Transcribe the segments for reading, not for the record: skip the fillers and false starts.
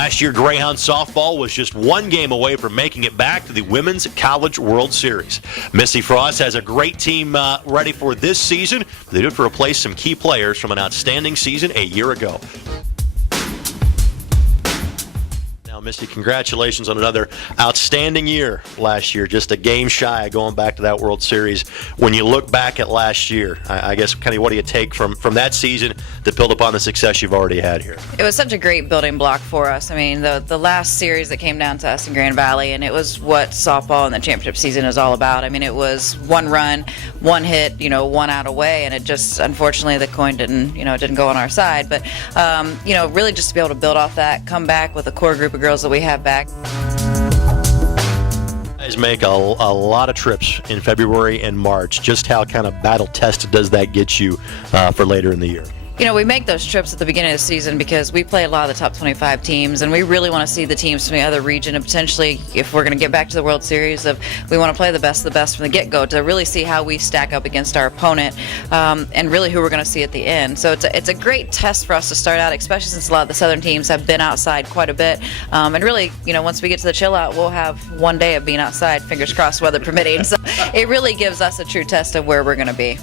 Last year, Greyhound softball was just one game away from making it back to the Women's College World Series. Missy Frost has a great team ready for this season. They do it to replace some key players from an outstanding season a year ago. Misty, congratulations on another outstanding year last year. Just a game shy of going back to that World Series. When you look back at last year, I guess kind of what do you take from that season to build upon the success you've already had here? It was such a great building block for us. I mean, the last series that came down to us in Grand Valley, and it was what softball and the championship season is all about. I mean, it was one run, one hit, one out away, and it just, unfortunately, the coin didn't go on our side. But, really just to be able to build off that, come back with a core group of girls that we have back. You guys make a lot of trips in February and March. Just how kind of battle tested does that get you for later in the year? We make those trips at the beginning of the season because we play a lot of the top 25 teams, and we really want to see the teams from the other region, and potentially, if we're going to get back to the World Series, we want to play the best of the best from the get-go to really see how we stack up against our opponent, and really who we're going to see at the end. So it's a great test for us to start out, especially since a lot of the southern teams have been outside quite a bit. And really, once we get to the chill out, we'll have one day of being outside, fingers crossed, weather permitting. So it really gives us a true test of where we're going to be.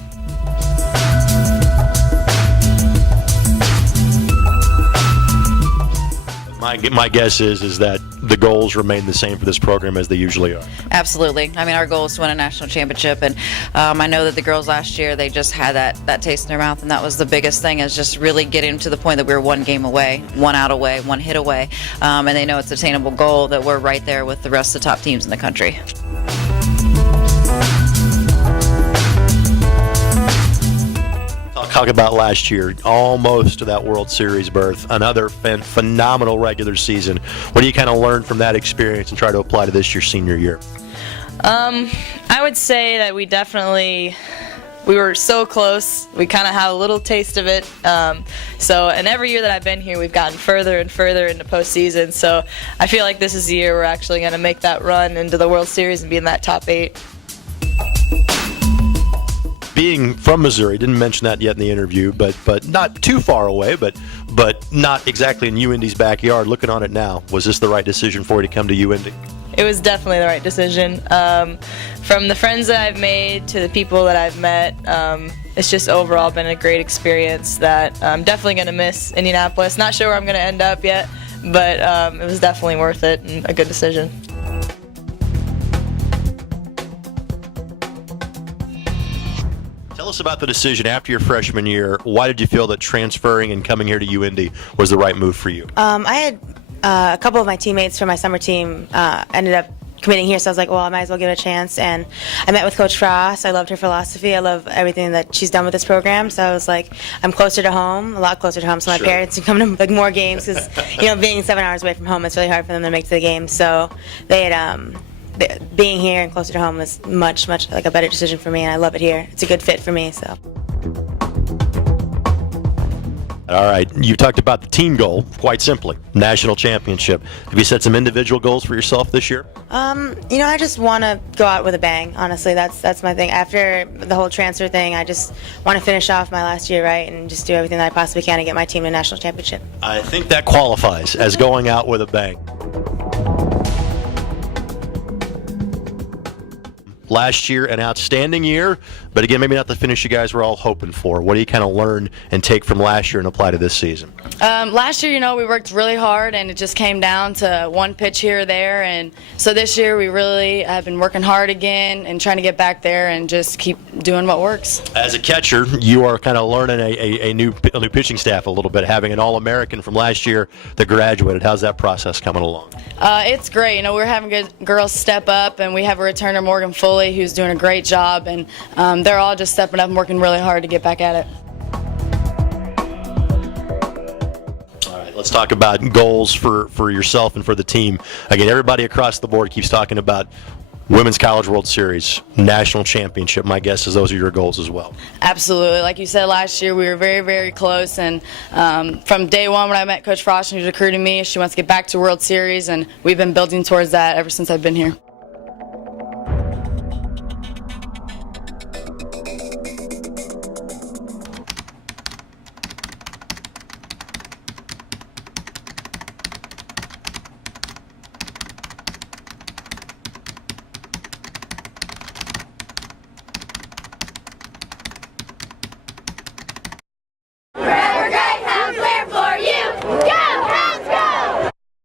My guess is that the goals remain the same for this program as they usually are. Absolutely. I mean, our goal is to win a national championship, and I know that the girls last year, they just had that taste in their mouth, and that was the biggest thing, is just really getting to the point that we were one game away, one out away, one hit away, and they know it's an attainable goal, that we're right there with the rest of the top teams in the country. Talk about last year, almost to that World Series berth, another phenomenal regular season. What do you kind of learn from that experience and try to apply to this your senior year? I would say that we were so close. We kind of had a little taste of it. And every year that I've been here, we've gotten further and further into postseason. So I feel like this is the year we're actually going to make that run into the World Series and be in that top 8. Being from Missouri, didn't mention that yet in the interview, but not too far away, but not exactly in UIndy's backyard. Looking on it now, was this the right decision for you to come to UIndy? It was definitely the right decision. From the friends that I've made to the people that I've met, it's just overall been a great experience that I'm definitely going to miss Indianapolis. Not sure where I'm going to end up yet, but it was definitely worth it and a good decision. Tell us about the decision after your freshman year. Why did you feel that transferring and coming here to UIndy was the right move for you? I had a couple of my teammates from my summer team ended up committing here, so I was like, well, I might as well give it a chance. And I met with Coach Frost. I loved her philosophy. I love everything that she's done with this program. So I was like, I'm closer to home, a lot closer to home. So my parents can come to more games because, being 7 hours away from home, it's really hard for them to make it to the game. So they had being here and closer to home was much like a better decision for me, and I love it here. It's a good fit for me. So. All right, you talked about the team goal, quite simply, national championship. Have you set some individual goals for yourself this year? I just want to go out with a bang, honestly. That's my thing. After the whole transfer thing, I just want to finish off my last year right and just do everything that I possibly can to get my team to a national championship. I think that qualifies as going out with a bang. Last year, an outstanding year, but again, maybe not the finish you guys were all hoping for. What do you kind of learn and take from last year and apply to this season? Last year, we worked really hard, and it just came down to one pitch here or there. And so this year, we really have been working hard again and trying to get back there and just keep doing what works. As a catcher, you are kind of learning a new pitching staff a little bit, having an All-American from last year that graduated. How's that process coming along? It's great. We're having good girls step up, and we have a returner, Morgan Foley, who's doing a great job, and they're all just stepping up and working really hard to get back at it. All right, let's talk about goals for yourself and for the team. Again, everybody across the board keeps talking about Women's College World Series, national championship. My guess is those are your goals as well. Absolutely. Like you said, last year we were very, very close, and from day one when I met Coach Frost and she was recruiting me, she wants to get back to World Series, and we've been building towards that ever since I've been here.